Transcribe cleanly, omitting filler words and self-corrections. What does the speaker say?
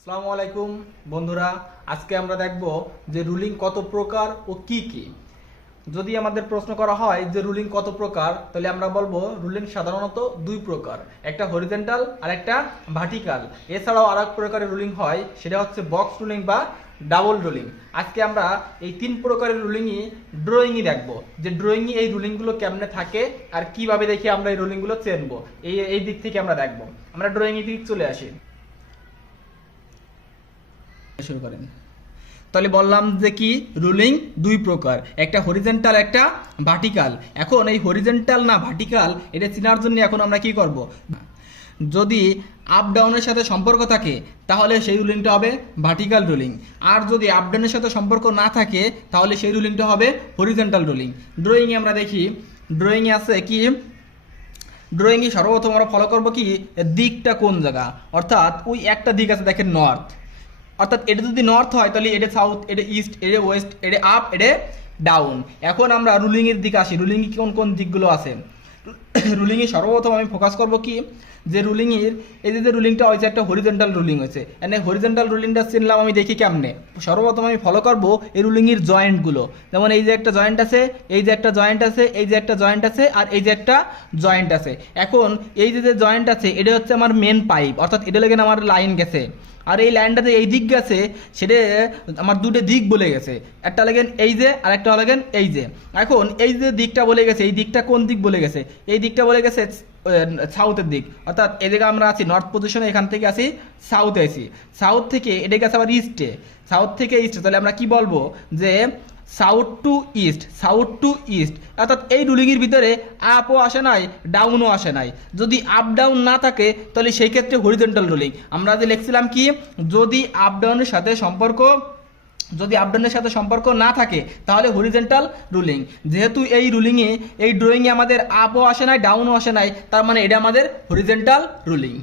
আসসালামু আলাইকুম বন্ধুরা, আজকে আমরা দেখব যে রুলিং কত প্রকার ও কি কি। যদি আমাদের প্রশ্ন করা হয় যে রুলিং কত প্রকার, তাহলে আমরা বলবো রুলিং সাধারণত দুই প্রকার, একটা হরিজন্টাল আর একটা ভার্টিক্যাল। এছাড়াও আর এক প্রকারের রুলিং হয়, সেটা হচ্ছে বক্স রুলিং বা ডাবল রুলিং। আজকে আমরা এই তিন প্রকারের রুলিংই ড্রয়িংই দেখবো, যে ড্রয়িংয়ে এই রুলিংগুলো কেমনে থাকে আর কিভাবে দেখে আমরা এই রুলিংগুলো চেনবো। এই দিক থেকে আমরা দেখবো। আমরা ড্রয়িংয়ের দিকে চলে আসি, শুরু করেন। তাহলে বললাম যে কি রুলিং দুই প্রকার, একটা হরিজন্টাল একটা ভার্টিক্যাল। এখন এই হরিজন্টাল না ভার্টিক্যাল এটা চেনার জন্য এখন আমরা কি করব, যদি আপ ডাউনের সাথে সম্পর্ক থাকে তাহলে সেই রুলিংটা হবে ভার্টিক্যাল রুলিং, আর যদি আপ ডাউনের সাথে সম্পর্ক না থাকে তাহলে সেই রুলিংটা হবে হরিজন্টাল রুলিং। ড্রয়িংয়ে আমরা দেখি, ড্রয়িংয়ে আছে কি, ড্রয়িংয়ে সর্বপ্রথম আমরা ফলো করবো কি দিকটা কোন জায়গা, অর্থাৎ ওই একটা দিক আছে দেখেন নর্থ, অর্থাৎ এটা যদি নর্থ হয় তাহলে এটা সাউথ, এটা ইস্ট, এটা ওয়েস্ট, এটা আপ, এটা ডাউন। এখন আমরা রুলিংয়ের দিকে আসি, রুলিংয়ে কোন কোন দিকগুলো আছে। রুলিংয়ে সর্বপ্রথম আমি ফোকাস করব কি যে রুলিংয়ের এই যে রুলিংটা হয়েছে একটা হরিজন্টাল রুলিং হয়েছে, এনে হরিজন্টাল রুলিংটা চিনলাম আমি দেখি কেমনে। সর্বপ্রথম আমি ফলো করব এই রুলিংয়ের জয়েন্টগুলো, যেমন এই যে একটা জয়েন্ট আছে, এই যে একটা জয়েন্ট আছে, এই যে একটা জয়েন্ট আছে, আর এই যে একটা জয়েন্ট আছে। এখন এই যে জয়েন্ট আছে এটা হচ্ছে আমার মেন পাইপ, অর্থাৎ এটা লেগে আমার লাইন গেছে, আর এই লাইনটাতে এই দিক গেছে সেটা আমার দুটো দিক বলে গেছে, একটা লাগেন এই যে আর একটা লাগেন এই যে। এখন এই যে দিকটা বলে গেছে, এই দিকটা কোন দিক বলে গেছে, এই দিকটা বলে গেছে সাউথের দিক, অর্থাৎ এদিকে আমরা আছি নর্থ পজিশনে, এখান থেকে আসি সাউথে আসি, সাউথ থেকে এটা গেছে আবার ইস্টে, সাউথ থেকে ইস্টে। তাহলে আমরা কি বলবো যে south two east, south two east. অর্থাৎ এই রুলিংয়ের ভিতরে আপও আসে নাই ডাউনও আসে নাই। যদি আপ ডাউন না থাকে তাহলে সেই ক্ষেত্রে হরিজন্টাল রুলিং। আমরা যে লিখছিলাম কি, যদি আপ ডাউনের সাথে সম্পর্ক, যদি আপডাউনের সাথে সম্পর্ক না থাকে তাহলে হরিজন্টাল রুলিং। যেহেতু এই রুলিংয়ে এই ড্রয়িংয়ে আমাদের আপও আসে নাই ডাউনও আসে নাই, তার মানে এটা আমাদের হরিজন্টাল রুলিং।